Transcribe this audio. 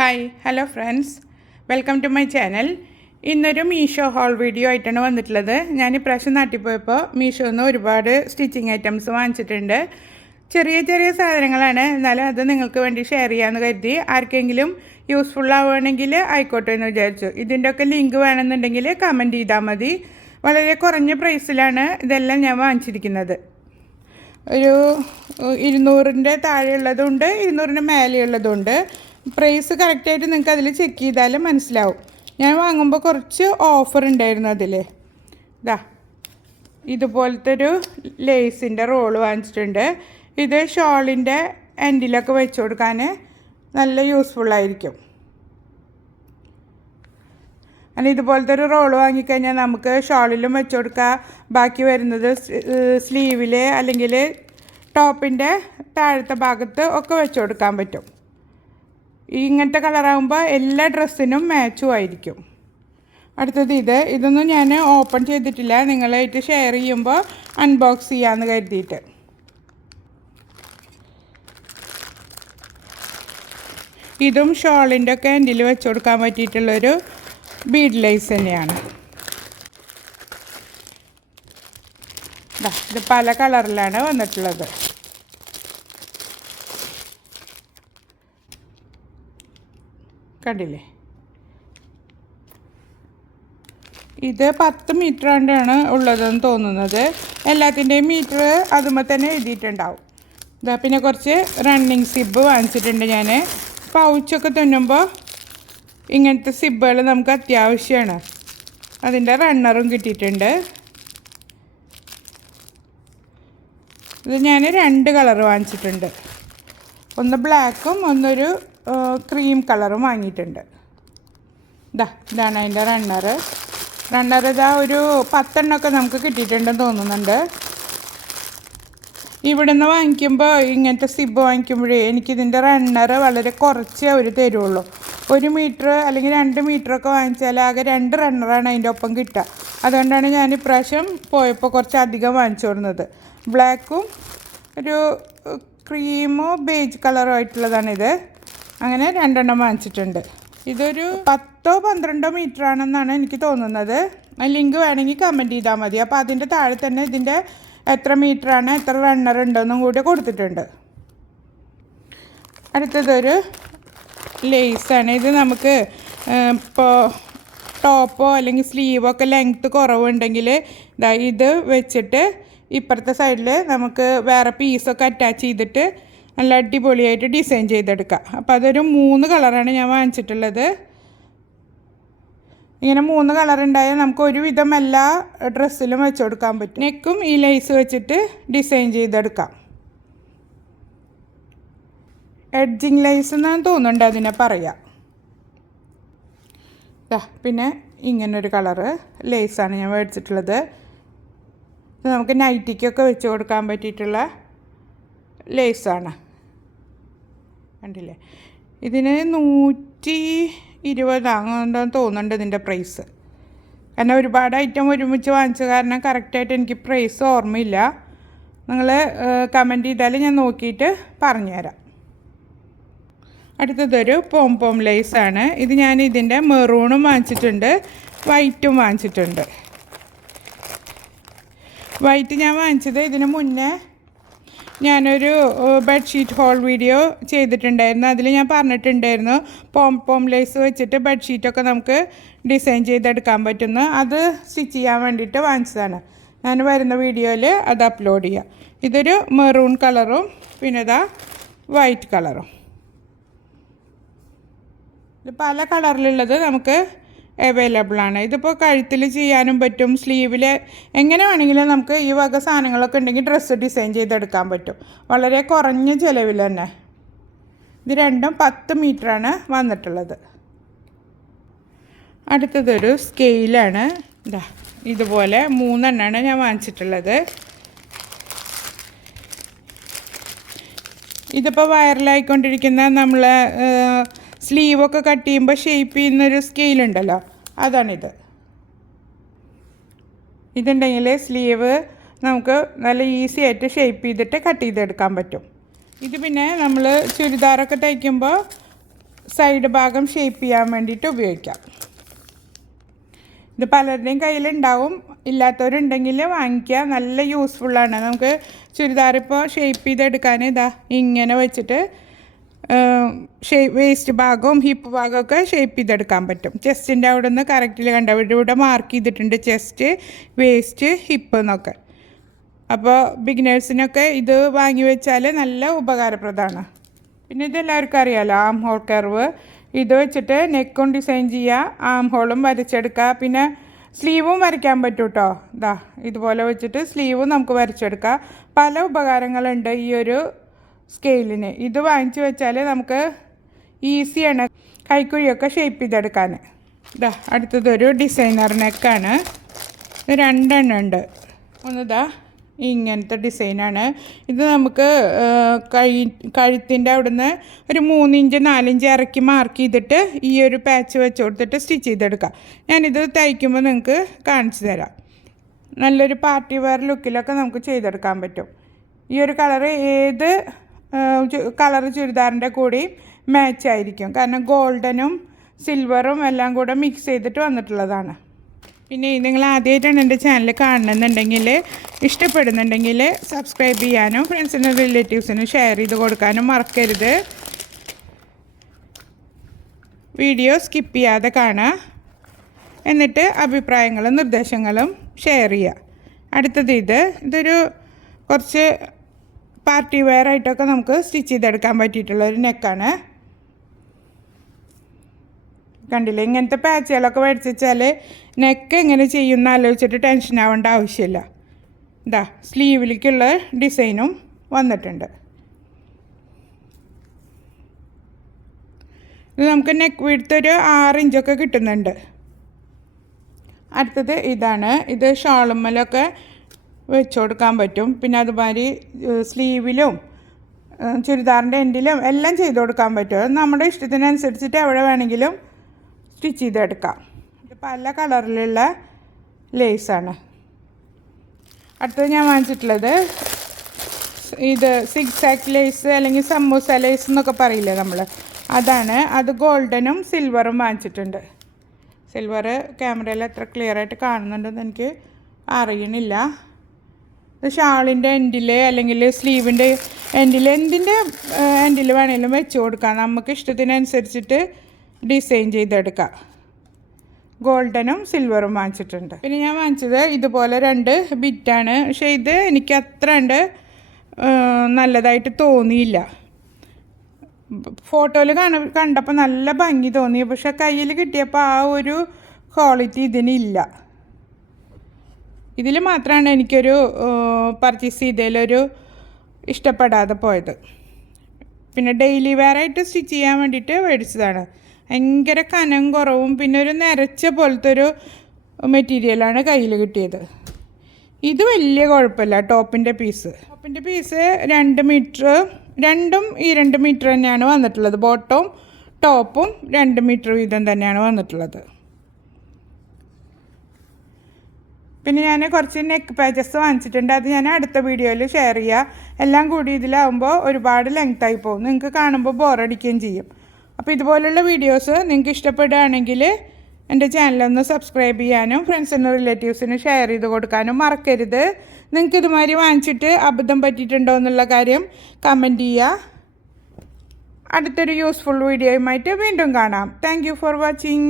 Hi hello friends welcome to my channel ഇന്നൊരു Meesho whole video ആയിട്ടാണ് വന്നിട്ടുള്ളത്. ഞാൻ ഇപ്രാവശ്യം നാട്ടിൽ പോയപ്പോൾ മീഷോയിൽ നിന്ന് ഒരുപാട് സ്റ്റിച്ചിങ് ഐറ്റംസ് വാങ്ങിച്ചിട്ടുണ്ട്. ചെറിയ ചെറിയ സാധനങ്ങളാണ്. എന്നാലും അത് നിങ്ങൾക്ക് വേണ്ടി ഷെയർ ചെയ്യാമെന്ന് കരുതി. ആർക്കെങ്കിലും യൂസ്ഫുൾ ആവുകയാണെങ്കിൽ ആയിക്കോട്ടെ എന്ന് വിചാരിച്ചു. ഇതിന്റെയൊക്കെ ലിങ്ക് വേണമെന്നുണ്ടെങ്കിൽ കമന്റ് ചെയ്താൽ മതി. വളരെ കുറഞ്ഞ പ്രൈസിലാണ് ഇതെല്ലാം ഞാൻ വാങ്ങിച്ചിരിക്കുന്നത്. ഒരു ഇരുന്നൂറിന്റെ താഴെയുള്ളതുണ്ട് ഇരുന്നൂറിന്റെ മേലെയുള്ളതുണ്ട്. പ്രൈസ് കറക്റ്റായിട്ട് നിങ്ങൾക്ക് അതിൽ ചെക്ക് ചെയ്താലും മനസ്സിലാവും. ഞാൻ വാങ്ങുമ്പോൾ കുറച്ച് ഓഫർ ഉണ്ടായിരുന്നു അതിൽ ഇതാ ഇതുപോലത്തെ ഒരു ലേസിന്റെ റോൾ വാങ്ങിച്ചിട്ടുണ്ട്. ഇത് ഷോളിന്റെ എൻഡിലൊക്കെ വെച്ച് കൊടുക്കാൻ നല്ല യൂസ്ഫുള്ളായിരിക്കും അങ്ങനെ ഇതുപോലത്തെ ഒരു റോൾ വാങ്ങിക്കഴിഞ്ഞാൽ നമുക്ക് ഷോളിലും വെച്ച് കൊടുക്കാം. ബാക്കി വരുന്നത് സ്ലീവിൽ അല്ലെങ്കിൽ ടോപ്പിന്റെ താഴത്തെ ഭാഗത്ത് ഒക്കെ വെച്ച് കൊടുക്കാൻ പറ്റും. ഇങ്ങനത്തെ കളറാകുമ്പോൾ എല്ലാ ഡ്രസ്സിനും മാച്ചും ആയിരിക്കും. അടുത്തത് ഇത്. ഇതൊന്നും ഞാൻ ഓപ്പൺ ചെയ്തിട്ടില്ല. നിങ്ങളായിട്ട് ഷെയർ ചെയ്യുമ്പോൾ അൺബോക്സ് ചെയ്യാമെന്ന് കരുതിയിട്ട്. ഇതും ഷോളിന്റെ ഒക്കെ എൻഡിൽ വെച്ച് കൊടുക്കാൻ പറ്റിയിട്ടുള്ളൊരു ബീഡ് ലൈസ് തന്നെയാണ്. ഇത് പല കളറിലാണ് വന്നിട്ടുള്ളത്. കണ്ടില്ലേ? ഇത് പത്ത് മീറ്റർ ആണ്ടാണ് ഉള്ളതെന്ന് തോന്നുന്നത്. എല്ലാത്തിന്റെയും മീറ്റർ അതുമ്പോൾ തന്നെ എഴുതിയിട്ടുണ്ടാവും. ഇതാ പിന്നെ കുറച്ച് റണ്ണിങ് സിബ് വാങ്ങിച്ചിട്ടുണ്ട് ഞാൻ പൗച്ചൊക്കെ തുന്നുമ്പോൾ ഇങ്ങനത്തെ സിബുകൾ നമുക്ക് അത്യാവശ്യമാണ് അതിന്റെ റണ്ണറും കിട്ടിയിട്ടുണ്ട്. ഇത് ഞാൻ രണ്ട് കളർ വാങ്ങിച്ചിട്ടുണ്ട്. ഒന്ന് ബ്ലാക്കും ഒന്നൊരു ക്രീം കളറും വാങ്ങിയിട്ടുണ്ട്. ഇതാ ഇതാണ് അതിന്റെ റണ്ണർ റണ്ണർ ഇതാ ഒരു പത്തെണ്ണമൊക്കെ നമുക്ക് കിട്ടിയിട്ടുണ്ടെന്ന് തോന്നുന്നുണ്ട്. ഇവിടുന്ന് വാങ്ങിക്കുമ്പോൾ ഇങ്ങനത്തെ സിബ് വാങ്ങിക്കുമ്പോഴേ എനിക്കിതിന്റെ റണ്ണർ വളരെ കുറച്ചേ അവർ തരുള്ളൂ. ഒരു മീറ്റർ അല്ലെങ്കിൽ രണ്ട് മീറ്ററൊക്കെ വാങ്ങിച്ചാൽ ആകെ രണ്ട് റണ്ണറാണ് അതിന്റെ ഒപ്പം കിട്ടുക. അതുകൊണ്ടാണ് ഞാൻ ഇപ്രാവശ്യം പോയപ്പോൾ കുറച്ച് അധികം വാങ്ങിച്ചു കൊടുക്കുന്നത് ബ്ലാക്കും ഒരു ക്രീമോ ബേജ് കളറോ ആയിട്ടുള്ളതാണിത്. അങ്ങനെ രണ്ടെണ്ണം വാങ്ങിച്ചിട്ടുണ്ട്. ഇതൊരു പത്തോ പന്ത്രണ്ടോ മീറ്റർ ആണെന്നാണ് എനിക്ക് തോന്നുന്നത്. ലിങ്ക് വേണമെങ്കിൽ കമന്റ് ചെയ്താൽ മതി. അപ്പോൾ അതിന്റെ താഴെ തന്നെ ഇതിന്റെ എത്ര മീറ്ററാണ് എത്ര റണ്ണർ ഉണ്ടെന്നും കൂടി കൊടുത്തിട്ടുണ്ട്. അടുത്തതൊരു ലേസാണ് ഇത് നമുക്ക് ഇപ്പോൾ ടോപ്പോ അല്ലെങ്കിൽ സ്ലീവോ ഒക്കെ ലെങ്ത്ത് കുറവുണ്ടെങ്കിൽ ഇതാ ഇത് വെച്ചിട്ട് ഇപ്പുറത്തെ സൈഡിൽ നമുക്ക് വേറെ പീസൊക്കെ അറ്റാച്ച് ചെയ്തിട്ട് നല്ല അടിപൊളിയായിട്ട് ഡിസൈൻ ചെയ്തെടുക്കാം. അപ്പോൾ അതൊരു മൂന്ന് കളറാണ് ഞാൻ വാങ്ങിച്ചിട്ടുള്ളത്. ഇങ്ങനെ മൂന്ന് കളർ ഉണ്ടായാൽ നമുക്ക് ഒരുവിധം എല്ലാ ഡ്രസ്സിലും വെച്ച് കൊടുക്കാൻ പറ്റും. നെക്കും ഈ ലൈസ് വെച്ചിട്ട് ഡിസൈൻ ചെയ്തെടുക്കാം. എഡ്ജിങ് ലൈസ് എന്നാണ് തോന്നുന്നുണ്ട് അതിനെ പറയാം. പിന്നെ ഇങ്ങനൊരു കളറ് ലേസാണ് ഞാൻ മേടിച്ചിട്ടുള്ളത്. ഇത് നമുക്ക് നൈറ്റിക്കൊക്കെ വെച്ച് കൊടുക്കാൻ പറ്റിയിട്ടുള്ള ലേസാണ് കണ്ടില്ലേ? ഇതിന് നൂറ്റി ഇരുപതാണെന്ന് തോന്നുന്നുണ്ട് ഇതിന്റെ പ്രൈസ്. കാരണം ഒരുപാട് ഐറ്റം ഒരുമിച്ച് വാങ്ങിച്ച കാരണം കറക്റ്റായിട്ട് എനിക്ക് പ്രൈസ് ഓർമ്മയില്ല. നിങ്ങൾ കമന്റ് ചെയ്താൽ ഞാൻ നോക്കിയിട്ട് പറഞ്ഞുതരാം. അടുത്തതൊരു പോം പോം ലേസാണ് ഇത് ഞാൻ ഇതിന്റെ മെറൂണും വാങ്ങിച്ചിട്ടുണ്ട് വൈറ്റും വാങ്ങിച്ചിട്ടുണ്ട്. വൈറ്റ് ഞാൻ വാങ്ങിച്ചത് ഇതിന് മുന്നേ ഞാനൊരു ബെഡ്ഷീറ്റ് ഹോൾ വീഡിയോ ചെയ്തിട്ടുണ്ടായിരുന്നു. അതിൽ ഞാൻ പറഞ്ഞിട്ടുണ്ടായിരുന്നു പോം പോം ലേസ് വെച്ചിട്ട് ബെഡ്ഷീറ്റൊക്കെ നമുക്ക് ഡിസൈൻ ചെയ്തെടുക്കാൻ പറ്റുന്നു. അത് സ്റ്റിച്ച് ചെയ്യാൻ വേണ്ടിയിട്ട് വാങ്ങിച്ചതാണ്. ഞാൻ വരുന്ന വീഡിയോയിൽ അത് അപ്ലോഡ് ചെയ്യാം. ഇതൊരു മെറൂൺ കളറും പിന്നെ ഇതാ വൈറ്റ് കളറും പല കളറിലുള്ളത് നമുക്ക് അവൈലബിൾ ആണ്. ഇതിപ്പോൾ കഴുത്തിൽ ചെയ്യാനും പറ്റും സ്ലീവിൽ എങ്ങനെ വേണമെങ്കിലും നമുക്ക് ഈ വക സാധനങ്ങളൊക്കെ ഉണ്ടെങ്കിൽ ഡ്രസ്സ് ഡിസൈൻ ചെയ്തെടുക്കാൻ പറ്റും. വളരെ കുറഞ്ഞ ചിലവിൽ തന്നെ. ഇത് രണ്ടും പത്ത് മീറ്ററാണ് വന്നിട്ടുള്ളത്. അടുത്തതൊരു സ്കെയിലാണ് ഇതാ ഇതുപോലെ മൂന്നെണ്ണമാണ് ഞാൻ വാങ്ങിച്ചിട്ടുള്ളത്. ഇതിപ്പോൾ വൈറലായിക്കൊണ്ടിരിക്കുന്ന നമ്മൾ സ്ലീവൊക്കെ കട്ട് ചെയ്യുമ്പോൾ ഷേപ്പ് ചെയ്യുന്നൊരു സ്കെയിലുണ്ടല്ലോ അതാണിത്. ഇതുണ്ടെങ്കിൽ സ്ലീവ് നമുക്ക് നല്ല ഈസി ആയിട്ട് ഷേപ്പ് ചെയ്തിട്ട് കട്ട് ചെയ്തെടുക്കാൻ പറ്റും. ഇത് പിന്നെ നമ്മൾ ചുരിദാറൊക്കെ തയ്ക്കുമ്പോൾ സൈഡ് ഭാഗം ഷേപ്പ് ചെയ്യാൻ വേണ്ടിയിട്ട് ഉപയോഗിക്കാം. ഇത് പലരുടെയും കയ്യിലുണ്ടാവും. ഇല്ലാത്തവരുണ്ടെങ്കിൽ വാങ്ങിക്കുക നല്ല യൂസ്ഫുള്ളാണ് നമുക്ക് ചുരിദാർ ഇപ്പോൾ ഷേപ്പ് ചെയ്തെടുക്കാൻ ഇതാ ഇങ്ങനെ വെച്ചിട്ട് ഷേപ്പ് വേസ്റ്റ് ഭാഗവും ഹിപ്പ് ഭാഗമൊക്കെ ഷേപ്പ് ചെയ്തെടുക്കാൻ പറ്റും. ചെസ്റ്റിന്റെ അവിടെ നിന്ന് കറക്റ്റിൽ കണ്ട? ഇവിടെ ഇവിടെ മാർക്ക് ചെയ്തിട്ടുണ്ട് ചെസ്റ്റ് വേസ്റ്റ് ഹിപ്പ് എന്നൊക്കെ. അപ്പോൾ ബിഗിനേഴ്സിനൊക്കെ ഇത് വാങ്ങി വെച്ചാൽ നല്ല ഉപകാരപ്രദമാണ്. പിന്നെ ഇതെല്ലാവർക്കും അറിയാമല്ലോ ആം ഹോൾ കർവ് ഇത് വെച്ചിട്ട് നെക്കും ഡിസൈൻ ചെയ്യുക ആം ഹോളും വരച്ചെടുക്കുക പിന്നെ സ്ലീവും വരയ്ക്കാൻ പറ്റും കേട്ടോ ഇതാ ഇതുപോലെ വെച്ചിട്ട് സ്ലീവും നമുക്ക് വരച്ചെടുക്കാം. പല ഉപകാരങ്ങളുണ്ട് ഈ ഒരു സ്കെയിലിന് ഇത് വാങ്ങിച്ചു വെച്ചാൽ നമുക്ക് ഈസിയാണ് കൈക്കുഴിയൊക്കെ ഷേപ്പ് ചെയ്തെടുക്കാൻ ഇതാ അടുത്തതൊരു ഡിസൈനർ നെക്കാണ് രണ്ടെണ്ണം ഉണ്ട്. ഒന്നിതാ ഇങ്ങനത്തെ ഡിസൈനാണ് ഇത് നമുക്ക് കഴി കഴുത്തിന്റെ അവിടുന്ന് ഒരു മൂന്നിഞ്ച് നാലിഞ്ച് ഇറക്കി മാർക്ക് ചെയ്തിട്ട് ഈ ഒരു പാച്ച് വെച്ച് കൊടുത്തിട്ട് സ്റ്റിച്ച് ചെയ്തെടുക്കാം. ഞാനിത് തയ്ക്കുമ്പോൾ നിങ്ങൾക്ക് കാണിച്ചു തരാം. നല്ലൊരു പാർട്ടി വെയർ ലുക്കിലൊക്കെ നമുക്ക് ചെയ്തെടുക്കാൻ പറ്റും. ഈ ഒരു കളർ ഏത് കളർ ചുരിദാറിന്റെ കൂടെയും മാച്ച് ആയിരിക്കും. കാരണം ഗോൾഡനും സിൽവറും എല്ലാം കൂടെ മിക്സ് ചെയ്തിട്ട് വന്നിട്ടുള്ളതാണ്. പിന്നെ നിങ്ങൾ ആദ്യമായിട്ടാണ് എന്റെ ചാനൽ കാണുന്നുണ്ടെങ്കിൽ ഇഷ്ടപ്പെടുന്നുണ്ടെങ്കിൽ സബ്സ്ക്രൈബ് ചെയ്യാനും ഫ്രണ്ട്സിനും റിലേറ്റീവ്സിനും ഷെയർ ചെയ്ത് കൊടുക്കാനും മറക്കരുത്. വീഡിയോ സ്കിപ്പ് ചെയ്യാതെ കാണുക. എന്നിട്ട് അഭിപ്രായങ്ങളും നിർദ്ദേശങ്ങളും ഷെയർ ചെയ്യുക. അടുത്തത് ഇത് ഇതൊരു കുറച്ച് പാർട്ടി വെയർ ആയിട്ടൊക്കെ നമുക്ക് സ്റ്റിച്ച് ചെയ്തെടുക്കാൻ പറ്റിയിട്ടുള്ള ഒരു നെക്കാണ്. കണ്ടില്ലേ? ഇങ്ങനത്തെ പാച്ചുകളൊക്കെ മേടിച്ച് വെച്ചാൽ നെക്ക് എങ്ങനെ ചെയ്യുന്ന ആലോചിച്ചിട്ട് ടെൻഷൻ ആവേണ്ട ആവശ്യമില്ല. ഇതാ സ്ലീവിലേക്കുള്ള ഡിസൈനും വന്നിട്ടുണ്ട്. ഇത് നമുക്ക് നെക്ക് വീഴ്ത്ത് ഒരു കിട്ടുന്നുണ്ട്. അടുത്തത് ഇതാണ്. ഇത് ഷാളുമ്മലൊക്കെ വെച്ച് കൊടുക്കാൻ പറ്റും. പിന്നെ അതുമാതിരി സ്ലീവിലും ചുരിദാറിന്റെ എൻഡിലും എല്ലാം ചെയ്ത് കൊടുക്കാൻ പറ്റും. നമ്മുടെ ഇഷ്ടത്തിനനുസരിച്ചിട്ട് എവിടെ വേണമെങ്കിലും സ്റ്റിച്ച് ചെയ്തെടുക്കാം. ഇത് പല കളറിലുള്ള ലേസാണ്. അടുത്തത് ഞാൻ വാങ്ങിച്ചിട്ടുള്ളത് ഇത് സിക്സാക്ക് ലേസ് അല്ലെങ്കിൽ സമൂസ ലേസ് എന്നൊക്കെ പറയില്ലേ നമ്മൾ അതാണ്. അത് ഗോൾഡനും സിൽവറും വാങ്ങിച്ചിട്ടുണ്ട്. സിൽവർ ക്യാമറയിൽ എത്ര ക്ലിയർ ആയിട്ട് കാണുന്നുണ്ടെന്ന് എനിക്ക് അറിയണില്ല. ഷാളിന്റെ എൻഡിൽ അല്ലെങ്കിൽ സ്ലീവിന്റെ എൻഡിൽ എന്തിന്റെ എൻഡിൽ വേണമെങ്കിലും വെച്ച് കൊടുക്കാം. നമുക്ക് ഇഷ്ടത്തിനനുസരിച്ചിട്ട് ഡിസൈൻ ചെയ്തെടുക്കാം. ഗോൾഡനും സിൽവറും വാങ്ങിച്ചിട്ടുണ്ട്. പിന്നെ ഞാൻ വാങ്ങിച്ചത് ഇതുപോലെ രണ്ട് ബിറ്റാണ് പക്ഷേ ഇത് എനിക്ക് അത്ര ഉണ്ട് നല്ലതായിട്ട് തോന്നിയില്ല. ഫോട്ടോയിൽ കാണ കണ്ടപ്പോൾ നല്ല ഭംഗി തോന്നി. പക്ഷെ കയ്യിൽ കിട്ടിയപ്പോൾ ആ ഒരു ക്വാളിറ്റി ഇതിനില്ല. ഇതിൽ മാത്രമാണ് എനിക്കൊരു പർച്ചേസ് ചെയ്തതിലൊരു ഇഷ്ടപ്പെടാതെ പോയത്. പിന്നെ ഡെയിലി വെയർ ആയിട്ട് സ്റ്റിച്ച് ചെയ്യാൻ വേണ്ടിയിട്ട് മേടിച്ചതാണ്. ഭയങ്കര കനം കുറവും പിന്നെ ഒരു നിരച്ച പോലത്തെ ഒരു മെറ്റീരിയലാണ് കയ്യിൽ കിട്ടിയത്. ഇത് വലിയ കുഴപ്പമില്ല ടോപ്പിന്റെ പീസ് ടോപ്പിന്റെ പീസ് രണ്ട് മീറ്റർ രണ്ടും ഈ രണ്ട് മീറ്റർ തന്നെയാണ് വന്നിട്ടുള്ളത്. ബോട്ടവും ടോപ്പും രണ്ട് മീറ്റർ വീതം തന്നെയാണ് വന്നിട്ടുള്ളത്. പിന്നെ ഞാൻ കുറച്ച് നെക്ക് പാച്ചസ് വാങ്ങിച്ചിട്ടുണ്ട്. അത് ഞാൻ അടുത്ത വീഡിയോയിൽ ഷെയർ ചെയ്യുക എല്ലാം കൂടി ഇതിലാവുമ്പോൾ ഒരുപാട് ലെങ്ത് ആയി പോകും. നിങ്ങൾക്ക് കാണുമ്പോൾ ബോറടിക്കുകയും ചെയ്യും. അപ്പോൾ ഇതുപോലുള്ള വീഡിയോസ് നിങ്ങൾക്ക് ഇഷ്ടപ്പെടുകയാണെങ്കിൽ എന്റെ ചാനലൊന്ന് സബ്സ്ക്രൈബ് ചെയ്യാനും ഫ്രണ്ട്സിനും റിലേറ്റീവ്സിനും ഷെയർ ചെയ്ത് കൊടുക്കാനും മറക്കരുത്. നിങ്ങൾക്ക് ഇതുമാതിരി വാങ്ങിച്ചിട്ട് അബദ്ധം പറ്റിയിട്ടുണ്ടോ എന്നുള്ള കാര്യം കമന്റ് ചെയ്യുക. അടുത്തൊരു യൂസ്ഫുൾ വീഡിയോയുമായിട്ട് വീണ്ടും കാണാം. Thank for watching